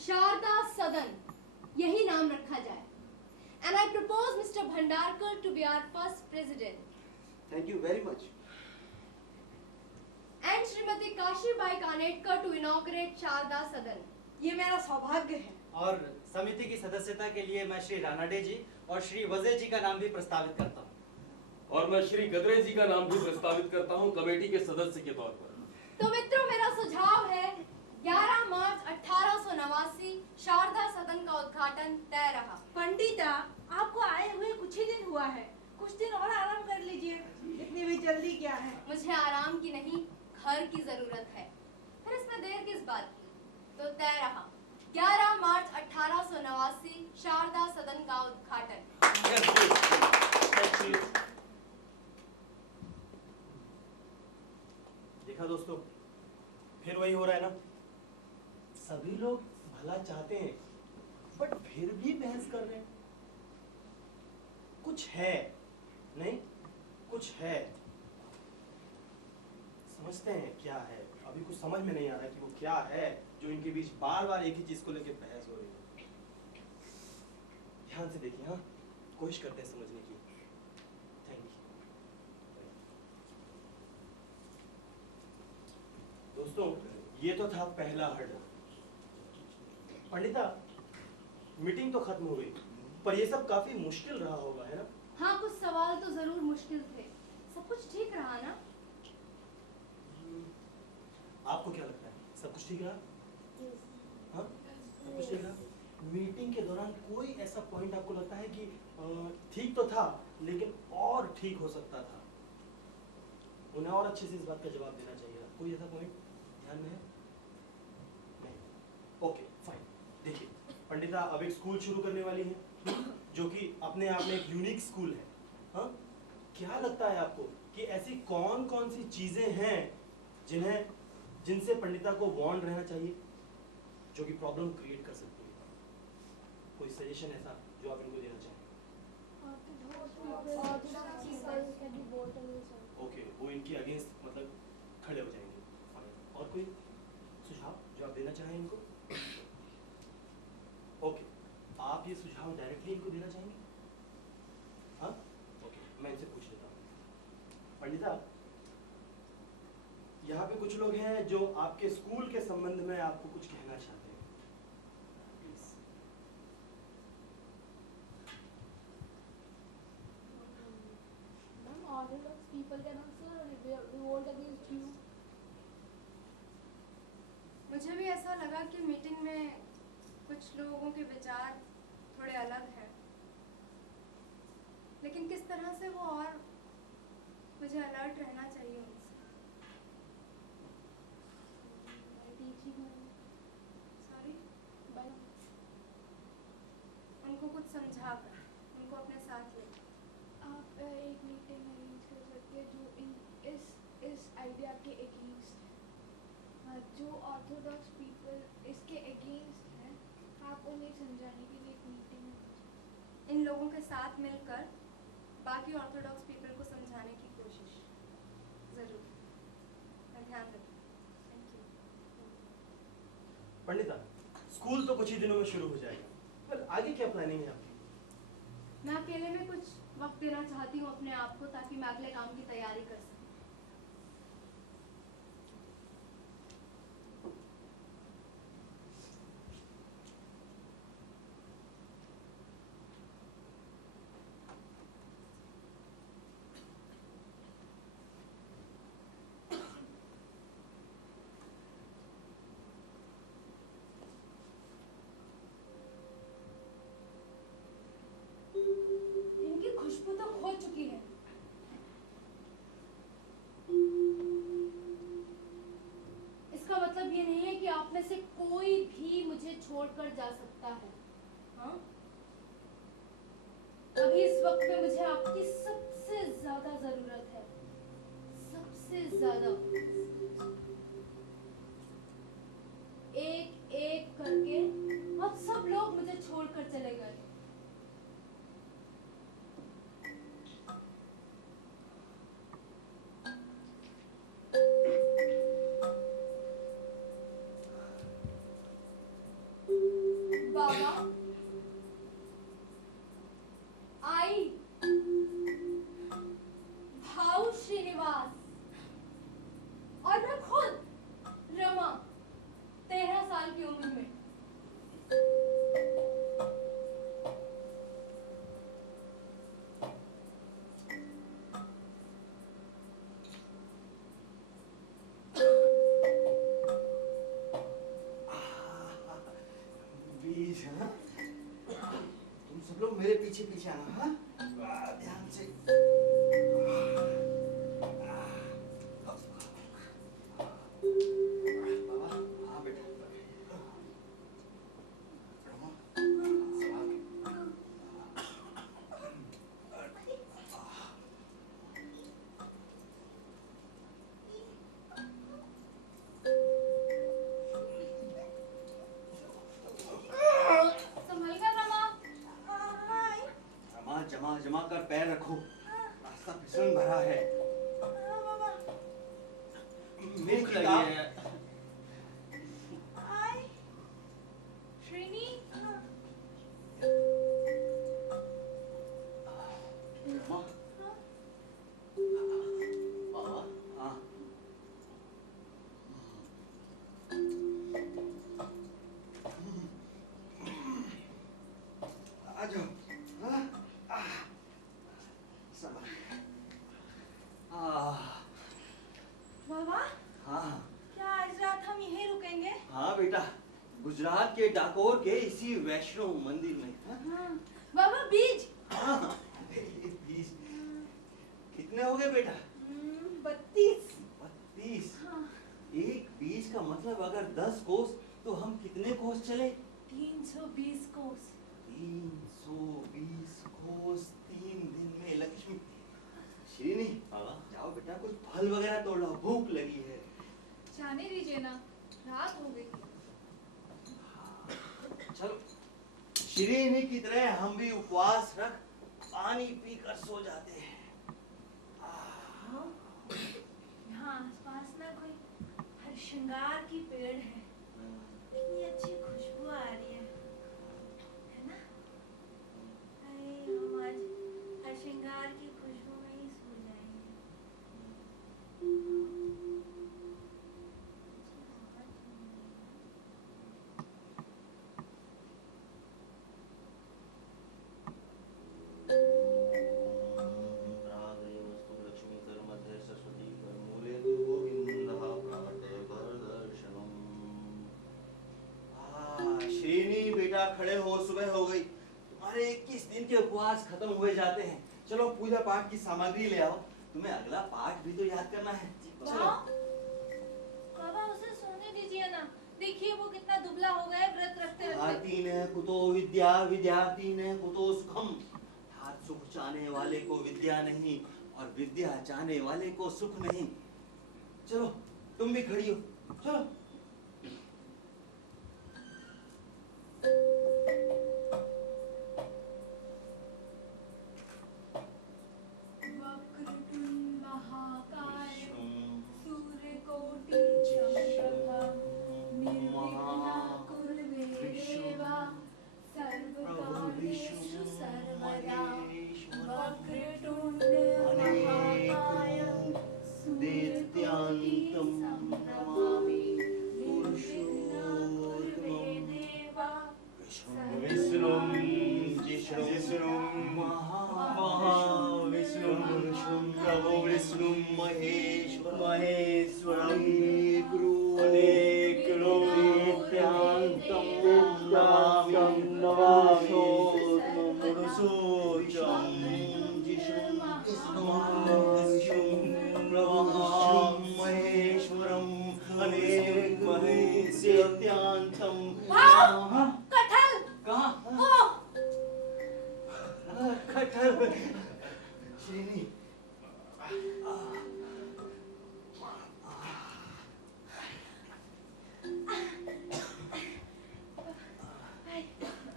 शारदा सदन, यही नाम रखा जाए। And I propose Mr. Bhandarkar to be our first president. Thank you very much. And Shrimati Kashibai Kanetkar to inaugurate Sharda सदन. ये मेरा सौभाग्य है। और समिति की सदस्यता के लिए मैं श्री रानाडे जी और श्री वजे जी का नाम भी प्रस्तावित करता हूँ। और मैं श्री गदरे जी का नाम भी प्रस्तावित करता हूँ कमेटी के सदस्य के तौर पर। तो मित्रों, मेरा सुझाव है 11 मार्च 1889 शारदा सदन का उद्घाटन तय रहा। पंडिता, आपको आए हुए कुछ ही दिन हुआ है, कुछ दिन और आराम कर लीजिए, इतनी भी जल्दी क्या है। मुझे आराम की नहीं, घर की जरूरत है। फिर इसमें देर किस बात की? तो तय रहा 11 मार्च 1889 शारदा सदन का उद्घाटन। देखा दोस्तों, फिर वही हो रहा है ना। सभी लोग भला चाहते हैं बट फिर भी बहस कर रहे हैं। कुछ है नहीं, कुछ है। समझते हैं क्या है। अभी कुछ समझ में नहीं आ रहा कि वो क्या है जो इनके बीच बार बार एक ही चीज को लेकर बहस हो रही है। ध्यान से देखिए, हाँ, कोशिश करते हैं समझने की। थैंक यू दोस्तों, ये तो था पहला हर्डल। पंडिता, मीटिंग तो खत्म हो गई, पर ये सब काफी मुश्किल रहा होगा, है ना? हाँ, कुछ सवाल तो जरूर मुश्किल थे। सब कुछ ठीक रहा ना? आपको क्या लगता है, सब कुछ ठीक रहा? हाँ, सब कुछ ठीक रहा। मीटिंग के दौरान कोई ऐसा पॉइंट आपको लगता है कि ठीक तो था लेकिन और ठीक हो सकता था? उन्हें और अच्छे से इस बात का जवाब देना चाहिए। कोई ऐसा पॉइंट ध्यान में है? नहीं। Okay, fine. देखिए पंडिता, अब एक स्कूल शुरू करने वाली है जो कि अपने आप में एक यूनिक स्कूल है। हाँ, क्या लगता है आपको कि ऐसी कौन कौन सी चीजें हैं जिनसे पंडिता को वार्न रहना चाहिए, जो कि प्रॉब्लम क्रिएट कर सकती है? कोई सजेशन ऐसा जो आप इनको देना चाहें? ओके, वो इनके अगेंस्ट मतलब खड़े हो जाएंगे। फाइन। और कोई सुझाव जो आप देना चाहें इनको? ओके, आप ये सुझाव डायरेक्टली इनको देना चाहेंगे? हाँ, ओके, मैं इनसे पूछ लेता हूँ। पंडिता, यहाँ पे कुछ लोग हैं जो आपके स्कूल के संबंध में आपको कुछ कहना चाहते हैं। Please. Orthodox people can also revolt against you. मुझे भी ऐसा लगा कि मीटिंग में कुछ लोगों के विचार थोड़े अलग हैं, लेकिन किस तरह से वो और मुझे अलर्ट रहना चाहिए उनसे। सॉरी, उनको कुछ समझा कर उनको अपने साथ ले। आप एक मीटिंग अरेंज कर सकते हैं जो इस आइडिया के अगेंस्ट है। जो ऑर्थोडॉक्स पीपल इसके अगेंस्ट हैं, आप उन्हें समझाने के लिए एक मीटिंग। इन लोगों के साथ मिलकर बाकी ऑर्थोडॉक्स पीपल को समझाने की कोशिश जरूर। मैं ध्यान रखूँ। Thank you. पंडिता, स्कूल तो कुछ ही दिनों में शुरू हो जाएगा, पर आगे क्या प्लानिंग है आपकी? मैं अकेले में कुछ वक्त देना चाहती हूँ अपने आप को, ताकि मैं अगले काम की तैयारी कर सकूँ। इनकी खुशबू तो खो चुकी है। इसका मतलब ये नहीं है कि आप में से कोई भी मुझे छोड़कर जा सकता है। हाँ? अभी इस वक्त में मुझे आपकी सबसे ज्यादा जरूरत है, सबसे ज्यादा। एक एक करके अब सब लोग मुझे छोड़कर चले गए। मेरे पीछे पीछे आना, हाँ? ध्यान से। बाबा, हाँ बेटा। रमा, संभाल के। संभल कर रमा। रमा, जमा जमा कर पैर रखो, रास्ता फिसलन भरा है। मेरी भूख किताब। लगी है। श्रीनी रमा, बाबा, हाँ। आ जाओ, हाँ? संभाल के। बाबा हाँ क्या आज रात हम यहीं रुकेंगे? हाँ बेटा, गुजरात के डाकोर के इसी वैष्णो मंदिर में, हाँ? बाबा बीज हाँ, ये 20 कितने हो गए बेटा? 32। 32। हाँ। एक 20 का मतलब अगर 10 कोस तो हम कितने कोस चले? 320 कोस। 320 कोस 3 दिन में। लक्ष्मी, श्रीनी, जाओ बेटा कुछ फल वगैरह तोड़ लाओ, भूख लगी है। जाने दीजिए ना, रात हो गई। चलो, श्रीनी की तरह हम भी उपवास रख पानी पीकर सो जाते हैं। यहाँ आसपास ना कोई हरश्रृंगार की पेड़ है, कितनी अच्छी खुशबू आ रही है ना? अरे हम आज हरश्रृंगार की खुशबू में ही सो जाएंगे। श्रीनी बेटा खड़े हो, सुबह हो गई। तुम्हारे 21 दिन के उपवास खत्म हुए जाते हैं। चलो पूजा पाठ की सामग्री ले आओ, तुम्हें अगला पाठ भी तो याद करना है। चलो। बाबा उसे सोने दीजिए ना, देखिए वो कितना दुबला हो गया है व्रत रखते रखते। भारतीन कुतो विद्या विद्यार्थीन कुतो सुखम। अर्थात सुख चाहने वाले को विद्या नहीं और विद्या चाहने वाले को सुख नहीं। चलो तुम भी खड़ी हो, चलो। वक्रतुंड महाकाय सूर्यकोटि समप्रभा निर्विघ्नं कुरु मे देवा सर्वकार्येषु सर्वदा वक्रतुंड महाकाय सूर्यकोटि समप्रभा निर्विघ्नं कुरु मे देवा विष्णुं जिष्णुं महाविष्णुं प्रभो विष्णुं महेश्वरं गुरु नित्यान्तं नमामि पुरुषोच्चं जिष्णुं महेश्वरं अनेक महेश्वरं कटहल। कहाँ? वो कटहल। श्रीनी,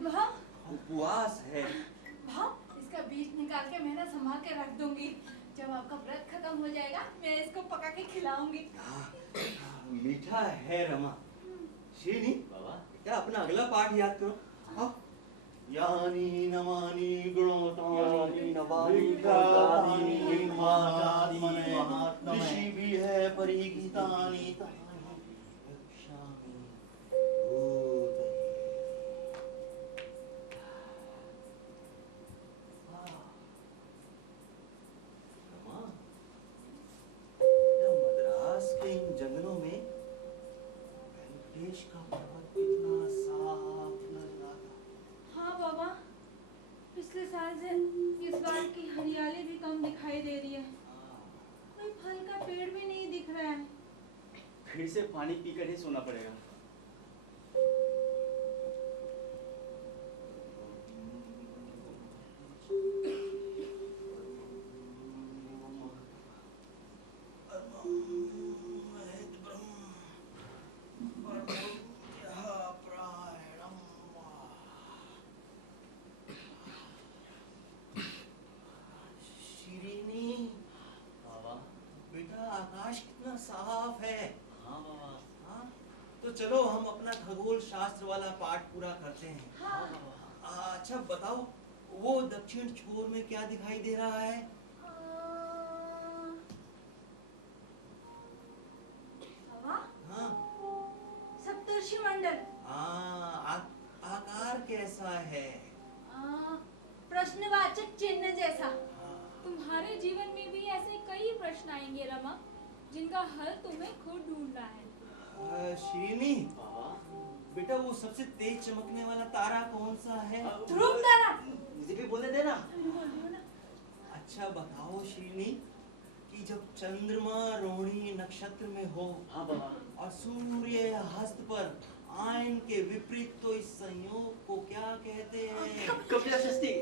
वहाँ उपवास है। वहाँ इसका बीज निकाल के मैं ना संभाल के रख दूंगी। जब आपका व्रत खत्म हो जाएगा मैं इसको पका के खिलाऊंगी। मीठा है रमा। श्रीनी, बेटा अपना अगला पाठ याद करो। हाँ? यानी नमानि गुणोतानि नवानि भूतानि महात्मने ऋषिभिः परिगीतानि तानि रक्षामि भूतैः। रमा, मद्रास के इन जंगलों में वेंकटेश का पर्वत कितना साफ नजर आता। हाँ बाबा, पिछले फिर से पानी पीकर ही सोना पड़ेगा। शिरीनी, बाबा। बेटा आकाश कितना साफ है। हाँ बाबा। हाँ, तो चलो हम अपना खगोल शास्त्र वाला पाठ पूरा करते हैं। हाँ बाबा। अच्छा बताओ, वो दक्षिण छोर में क्या दिखाई दे रहा है? हवा? हाँ सप्तर्षि मंडल। हाँ, आकार कैसा है? प्रश्नवाचक चिन्ह जैसा। हाँ, तुम्हारे जीवन में भी ऐसे कई प्रश्न आएंगे रमा, जिनका हल तुम्हें खुद ढूंढना है। शिरीनी, बाबा। बेटा वो सबसे तेज चमकने वाला तारा कौन सा है? ध्रुव तारा। मुझे भी बोलने देना। अच्छा बताओ शिरीनी, कि जब चंद्रमा रोहिणी नक्षत्र में हो हाँ बाबा। और सूर्य हस्त पर आयन के विपरीत, तो इस संयोग को क्या कहते हैं? कपिला षष्ठी।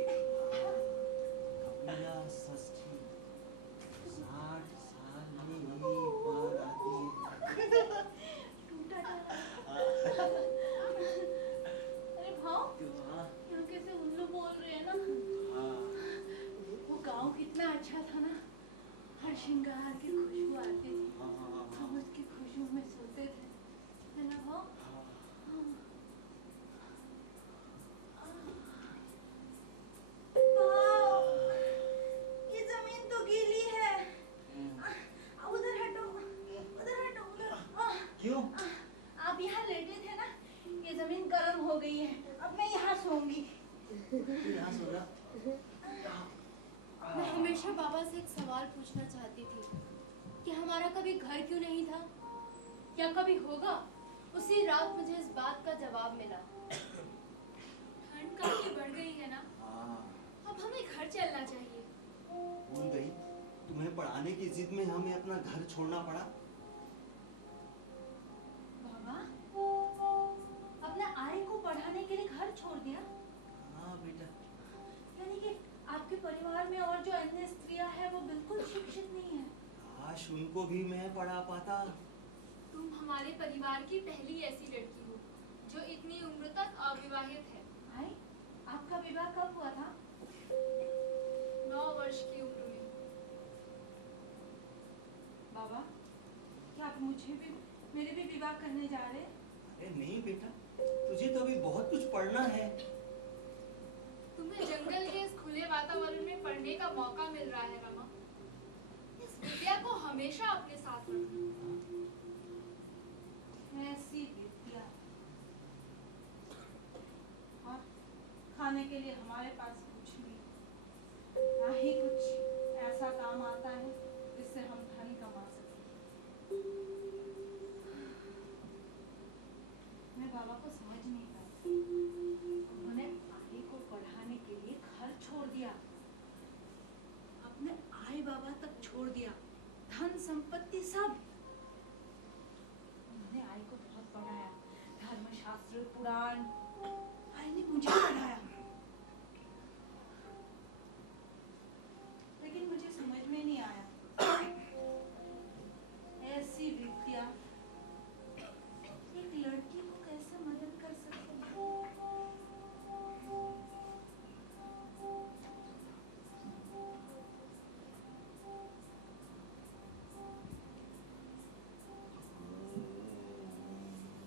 कपिला षष्ठी 60 साल में एक बार आती है। अरे भाव, हाँ, यहाँ कैसे उल्लू बोल रहे हैं ना। हाँ, वो गांव कितना अच्छा था ना, हर श्रृंगार की खुशबू आती थी, हाँ, हाँ, हम उसकी खुशबू में सोते थे, है ना भाव? हाँ। भाव, ये जमीन तो गीली है। उधर हटो, उधर हटो, उधर। क्यों? आप यहाँ लेटे थे ना, ये जमीन गर्म हो गई है, अब मैं यहाँ सोऊंगी। यहाँ सो जा। मैं हमेशा बाबा से एक सवाल पूछना चाहती थी कि हमारा कभी घर क्यों नहीं था, या कभी होगा। उसी रात मुझे इस बात का जवाब मिला। ठंड काफी बढ़ गई है ना, हाँ, अब हमें घर चलना चाहिए। भूल गई, तुम्हें पढ़ाने की जिद में हमें अपना घर छोड़ना पड़ा। बाबा, अपने आय को पढ़ाने के लिए घर छोड़ दिया? हाँ बेटा। यानी कि आपके परिवार में और जो अन्य स्त्रियां हैं वो बिल्कुल शिक्षित नहीं है। काश उनको भी मैं पढ़ा पाता। तुम हमारे परिवार की पहली ऐसी लड़की हो जो इतनी उम्र तक अविवाहित है। आय, आपका विवाह कब हुआ था? 9 वर्ष की उम्र में। बाबा, क्या आप मुझे भी, मेरे भी विवाह करने जा रहे हैं? अरे नहीं बेटा, तुझे तो अभी बहुत कुछ पढ़ना है। तुम्हें जंगल के इस खुले वातावरण में पढ़ने का मौका मिल रहा है रमा। इस विद्या को हमेशा अपने साथ रखना। ऐसी विद्या। और खाने के लिए हमारे पास कुछ नहीं, ना ही कुछ ऐसा काम आता है जिससे हम धन कमा सकें। मैं बाबा को समझ नहीं पाती। उन्होंने आय को पढ़ाने के लिए घर छोड़ दिया, अपने आय बाबा तक छोड़ दिया, धन संपत्ति सब। उन्होंने आय को बहुत पढ़ाया, धर्मशास्त्र, पुराण, आय ने मुझे पढ़ाया। लेकिन मुझे समझ में नहीं आया, ऐसी विद्या एक लड़की को कैसे मदद कर सकती है।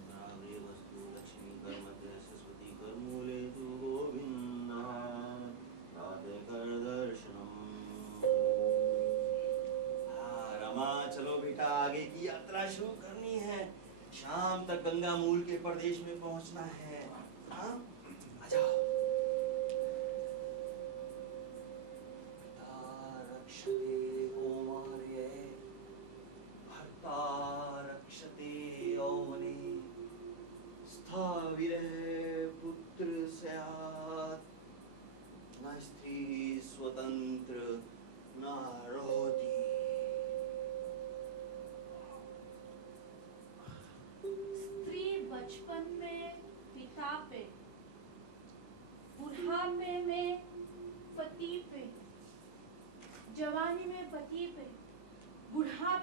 नागरी वस्तु लक्ष्मी कर मध्य सरस्वती कर मूले तु गोविंदा राधे कर दर्शनम। हाँ रमा, चलो बेटा, आगे की यात्रा शुरू करनी है। शाम तक गंगा मूल के प्रदेश में पहुंचना है। हाँ, आ जाओ। पिता रक्षते कौमार्ये, भर्ता रक्षते यौवने, स्थाविरे पुत्र स्यात्, न स्त्री स्वतंत्र न रोति।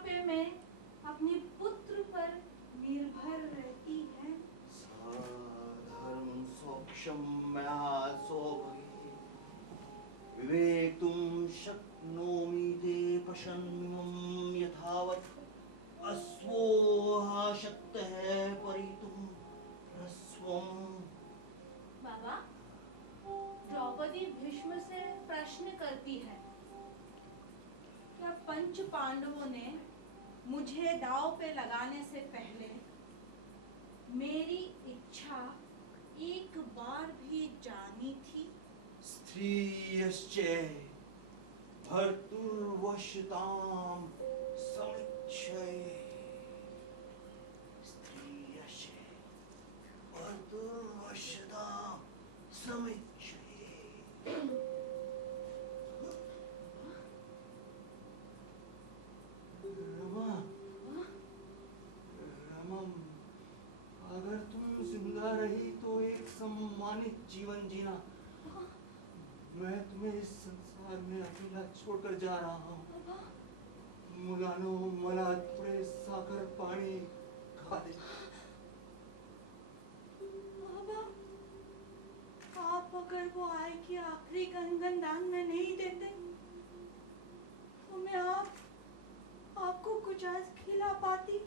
बुढ़ापे में अपने पुत्र पर निर्भर रहती है। धर्म सोक्षम मया सोभगे विवेक्तुं शक्नोमि ते पश्यन्नं यथावत् अश्वोऽह शक्तः परितुं ह्रस्वम्। बाबा, द्रौपदी भीष्म से प्रश्न करती है, क्या पंच पांडवों ने मुझे दांव पे लगाने से पहले मेरी इच्छा एक बार भी जानी थी? स्त्रियश्च भर्तुर्वशतां समिच्छये। स्त्रियश्च भर्तुर्वशतां समिच्छये। रमा, रमम, अगर तुम जिंदा रही तो एक सम्मानित जीवन जीना। मैं तुम्हें इस संसार में अकेला छोड़कर जा रहा हूँ। मुलानो मला थोड़े साकर पानी खा दे। बाबा, आप अगर वो आय की आखिरी कंगन दान में नहीं देते तो मैं आपको कुछ आज खिला पाती।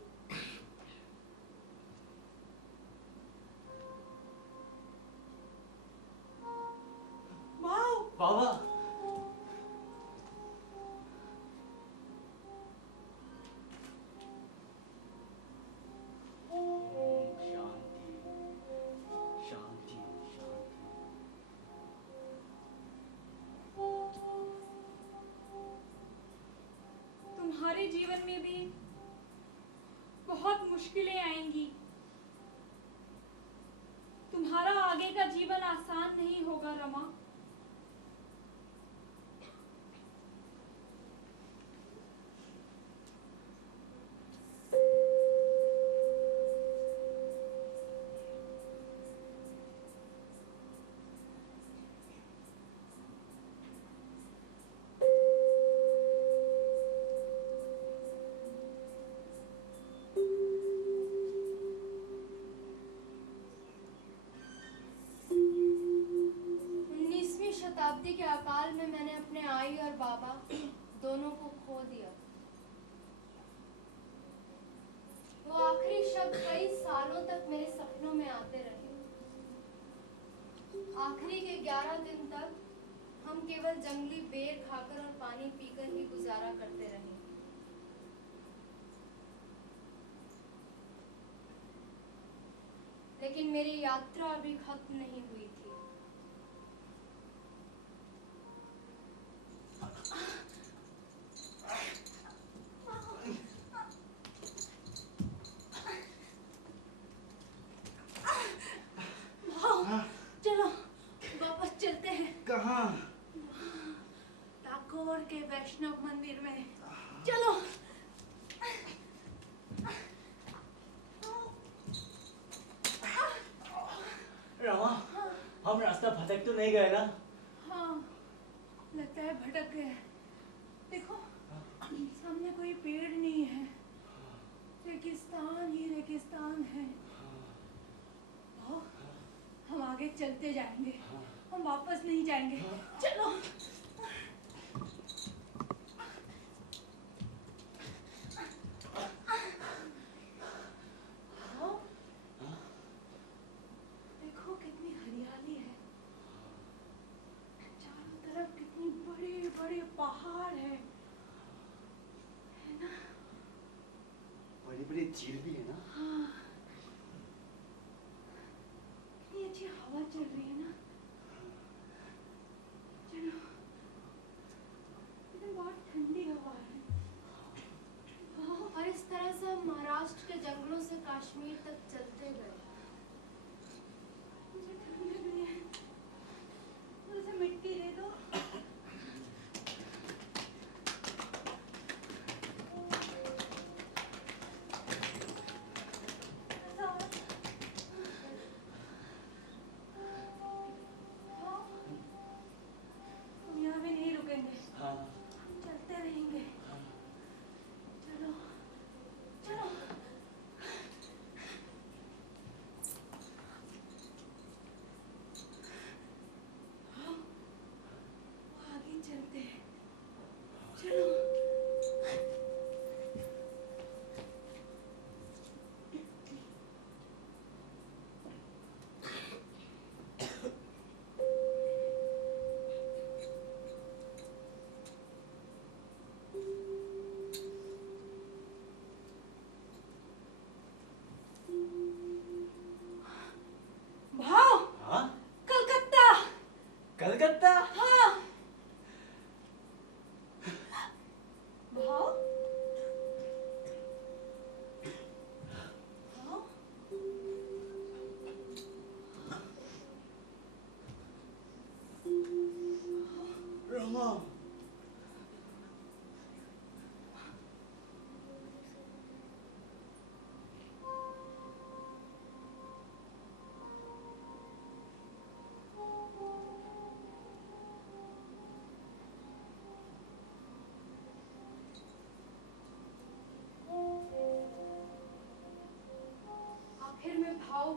वाओ! बाबा, शांति शांति शांति। तुम्हारे जीवन में भी बहुत मुश्किलें आएंगी। तुम्हारा आगे का जीवन आसान नहीं होगा रमा। शताब्दी के अकाल में मैंने अपने आई और बाबा दोनों को खो दिया। वो आखिरी शब्द कई सालों तक मेरे सपनों में आते रहे। आखिरी के 11 दिन तक हम केवल जंगली बेर खाकर और पानी पीकर ही गुजारा करते रहे। लेकिन मेरी यात्रा अभी खत्म नहीं हुई थी। चलो वापस चलते हैं। कहाँ? टागोर के वैष्णव मंदिर में। चलो। रमा, हम रास्ता भटक तो नहीं गए ना? हाँ, लगता है भटक गए। देखो, सामने कोई पेड़ नहीं है, रेगिस्तान ही रेगिस्तान है। आओ, हम आगे चलते जाएंगे, हम वापस नहीं जाएंगे। चलो। देखो कितनी हरियाली है, चारों तरफ कितनी बड़े बड़े पहाड़ है ना? बड़ी बड़ी झील भी है ना? हाँ, कितनी अच्छी हवा चल रही है ना? चलो, लेकिन बहुत ठंडी हवा है। और इस तरह से हम महाराष्ट्र के जंगलों से कश्मीर तक चलते गए। मुझे ठंड लग रही है, मुझे मिट्टी दे दो। हम यहाँ भी नहीं रुकेंगे, हाँ। हम चलते रहेंगे। चलो।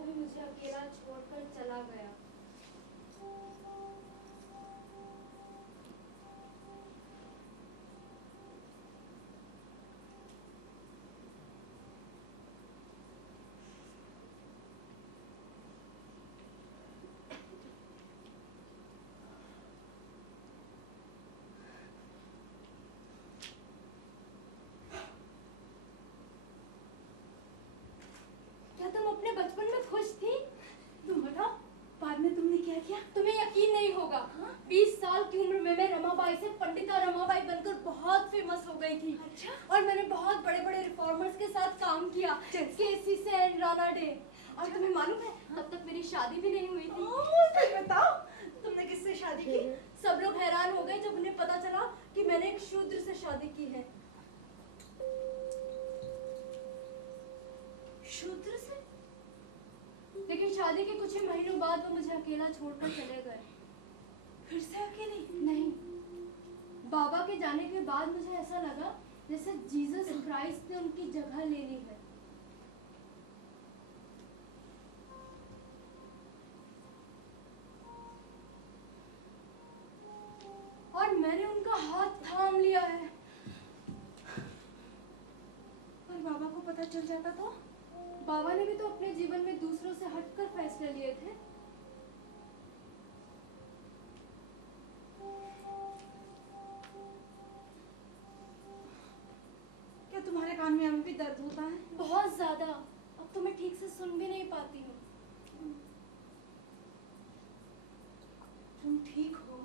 भी मुझे अकेला छोड़कर चला गया। क्या तुम अपने बचपन में खुश थी? तुम बताओ, बाद में तुमने क्या किया? तुम्हें यकीन नहीं होगा, 20 साल की उम्र में मैं रमाबाई से पंडिता रमाबाई बनकर बहुत फेमस हो गई थी। अच्छा? और मैंने बहुत बड़े बड़े रिफॉर्मर्स के साथ काम किया, केसी सेन, राणा डे। और तुम्हें मालूम है, तब तक मेरी शादी भी नहीं हुई थी। सच बताओ, तुमने किससे शादी की? सब लोग हैरान हो गए जब उन्हें पता चला कि मैंने एक शूद्र से शादी की है। शूद्र से? लेकिन शादी के कुछ ही महीनों बाद वो मुझे अकेला छोड़कर चले गए। फिर से अकेली? नहीं, बाबा के जाने के बाद मुझे ऐसा लगा जैसे जीसस क्राइस्ट ने उनकी जगह ले ली है। और मैंने उनका हाथ थाम लिया है। और बाबा को पता चल जाता तो? बाबा ने भी तो अपने जीवन में दूसरों से हटकर फैसले लिए थे। क्या तुम्हारे कान में अभी भी दर्द होता है? बहुत ज्यादा। अब तो मैं ठीक से सुन भी नहीं पाती हूँ। तुम ठीक हो?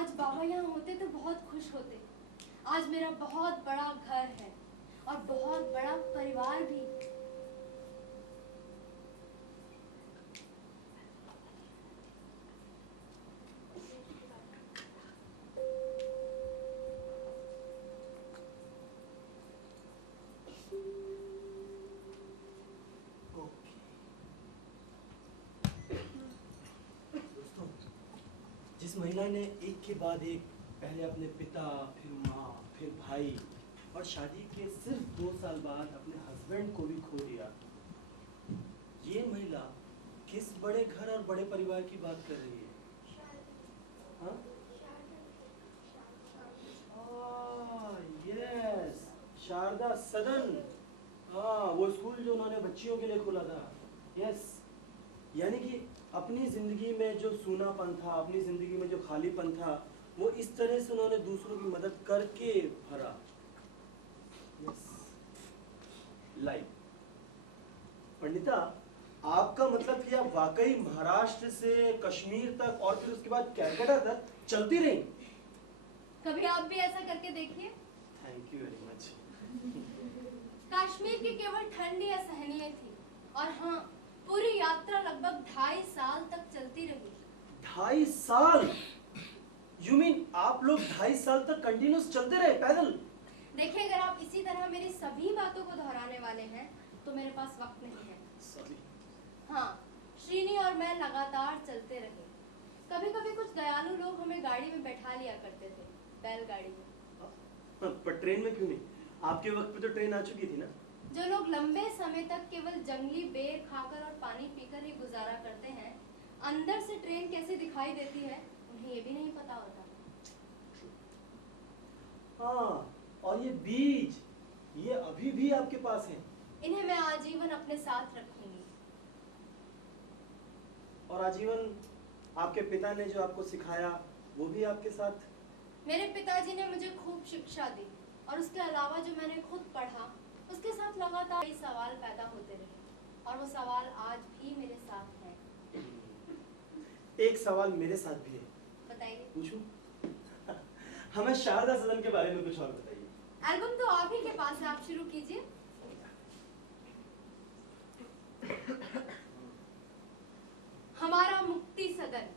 आज बाबा यहाँ होते तो बहुत खुश होते। आज मेरा बहुत बड़ा घर है और बहुत बड़ा परिवार भी। दोस्तों, जिस महिला ने एक के बाद एक पहले अपने पिता, फिर माँ, फिर भाई और शादी के सिर्फ 2 साल बाद अपने हस्बैंड को भी खो दिया, ये महिला किस बड़े घर और बड़े परिवार की बात कर रही है? हाँ? यस, शारदा सदन। हाँ, वो स्कूल जो उन्होंने बच्चियों के लिए खोला था। यस, यानी कि अपनी जिंदगी में जो सूनापन था, अपनी जिंदगी में जो खालीपन था, वो इस तरह से उन्होंने दूसरों की मदद करके भरा। Yes, life. पंडिता, आपका मतलब कि आप वाकई महाराष्ट्र से कश्मीर तक और फिर उसके बाद कलकत्ता तक चलती रही? कभी आप भी ऐसा करके देखिए। Thank you very much. Kashmir की केवल ठंड ही असहनीय थी और हाँ, पूरी यात्रा लगभग 2.5 साल तक चलती रही। 2.5 साल? यू मीन आप लोग 2.5 साल तक कंटिन्यूस चलते रहे पैदल? देखिए, अगर आप इसी तरह मेरी सभी बातों को दोहराने वाले हैं तो मेरे पास वक्त नहीं है। सॉरी। हाँ, श्रीनी और मैं लगातार चलते रहे। कभी कभी कुछ दयालु लोग हमें गाड़ी में बैठा लिया करते थे, बैलगाड़ी में। पर ट्रेन में क्यों नहीं? आपके वक्त पे तो ट्रेन आ चुकी थी ना? जो लोग लंबे समय तक केवल जंगली बेर खाकर और पानी पीकर ही गुजारा करते हैं, अंदर से ट्रेन कैसी दिखाई देती है उन्हें ये भी नहीं पता होता। हाँ, और ये बीज, ये अभी भी आपके पास है? इन्हें मैं आजीवन अपने साथ रखूंगी। और आजीवन आपके पिता ने जो आपको सिखाया वो भी आपके साथ? मेरे पिताजी ने मुझे खूब शिक्षा दी और उसके अलावा जो मैंने खुद पढ़ा, उसके साथ लगातार कई सवाल पैदा होते रहे और वो सवाल आज भी मेरे साथ हैं। एक सवाल मेरे साथ भी है। बताइए। पूछूं? हमें शारदा सदन के बारे में कुछ और बताइए। एल्बम तो आप ही के पास है, आप शुरू कीजिए। हमारा मुक्ति सदन।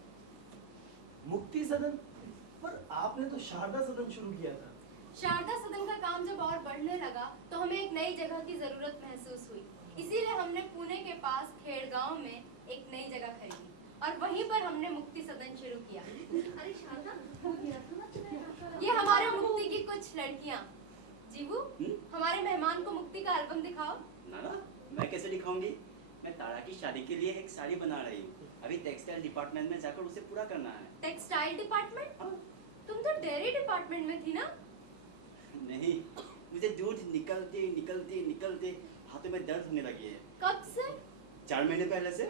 मुक्ति सदन? पर आपने तो शारदा सदन शुरू किया था। शारदा सदन का काम जब और बढ़ने लगा तो हमें एक नई जगह की जरूरत महसूस हुई। इसीलिए हमने पुणे के पास खेड़गांव में एक नई जगह खरीदी और वहीं पर हमने मुक्ति सदन शुरू किया। अरे शारदा, ये हमारे मुक्ति की कुछ लड़कियां। जीवू, हमारे मेहमान को मुक्ति का एल्बम दिखाओ। ना ना, मैं कैसे दिखाऊंगी? मैं तारा की शादी के लिए एक साड़ी बना रही हूँ। अभी टेक्सटाइल डिपार्टमेंट में जाकर उसे पूरा करना है। Textile department? तुम तो डेयरी डिपार्टमेंट में थी ना? नहीं, मुझे दूध निकलते निकलते निकलते हाथों में दर्द होने लगी है। कब से? 4 महीने पहले से।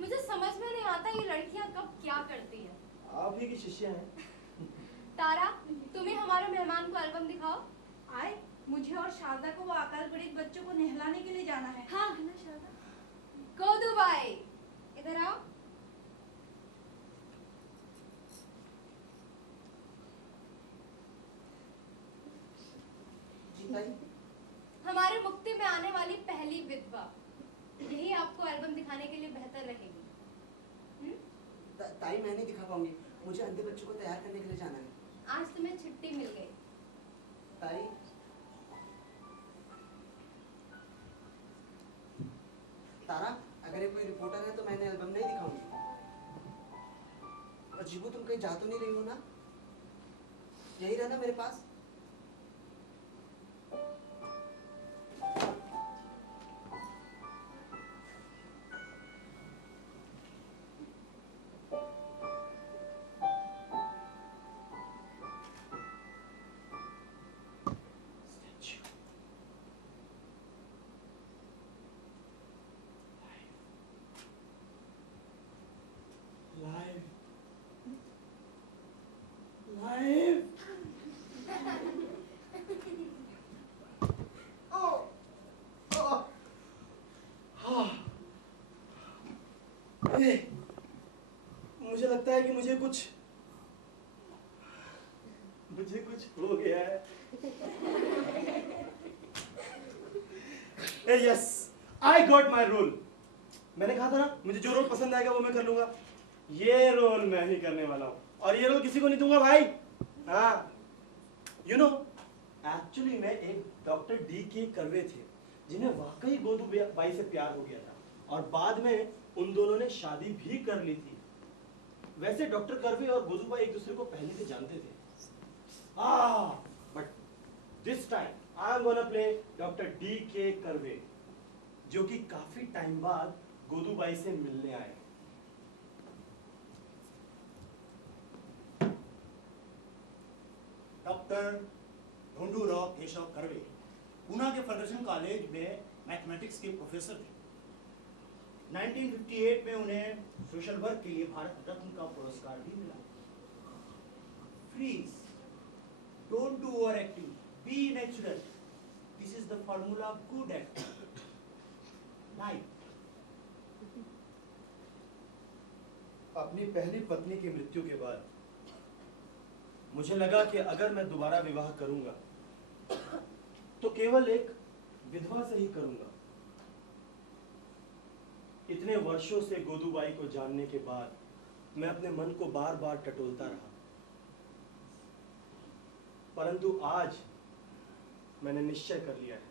मुझे समझ में नहीं आता ये लड़कियां कब क्या करती है। आप ही की शिष्या हैं। तारा, तुम्हें हमारे मेहमान को एल्बम दिखाओ। आए, मुझे और शारदा को वो अकाल पीड़ित बच्चों को नहलाने के लिए जाना है। हाँ। है ना शारदा? गोदू भाई, इधर आओ। हमारे मुक्ति में आने वाली पहली विधवा, यही आपको एल्बम दिखाने के लिए बेहतर रहेगी। ताई मैं नहीं दिखा पाऊंगी, मुझे अंधे बच्चों को तैयार करने के लिए जाना है। आज तुम्हें छुट्टी मिल गई। ताई तारा, अगर ये कोई रिपोर्टर है तो मैंने एल्बम नहीं दिखाऊंगी। और जीबू, तुम कहीं जा तो नहीं रही हो ना? यही रहना मेरे पास। मुझे लगता है कि मुझे कुछ हो गया है। Yes, I got my role. मैंने कहा था ना, मुझे जो रोल पसंद आएगा वो मैं कर लूंगा। ये रोल मैं ही करने वाला हूँ, और ये रोल किसी को नहीं दूंगा भाई। हाँ, यू नो, एक्चुअली में एक डॉक्टर D.K. कर्वे थे, जिन्हें वाकई गोदू बाई से प्यार हो गया था, और बाद में उन दोनों ने शादी भी कर ली थी। वैसे डॉक्टर कर्वे और गोदू बाई एक दूसरे को पहले से जानते थे। But this time I am gonna play doctor D.K. Curve, जो कि काफी टाइम बाद गोदू बाई से मिलने आए। डॉक्टर ढोंडूराव केशव कर्वे पूना के फर्गसन कॉलेज में मैथमेटिक्स के प्रोफेसर थे। 1958 में उन्हें सोशल वर्क के लिए भारत रत्न का पुरस्कार भी मिला। Please don't do over acting, be natural, this is the formula of good acting. Life. अपनी पहली पत्नी की मृत्यु के बाद मुझे लगा कि अगर मैं दोबारा विवाह करूंगा तो केवल एक विधवा से ही करूंगा। इतने वर्षों से गोदूबाई को जानने के बाद मैं अपने मन को बार बार टटोलता रहा, परंतु आज मैंने निश्चय कर लिया है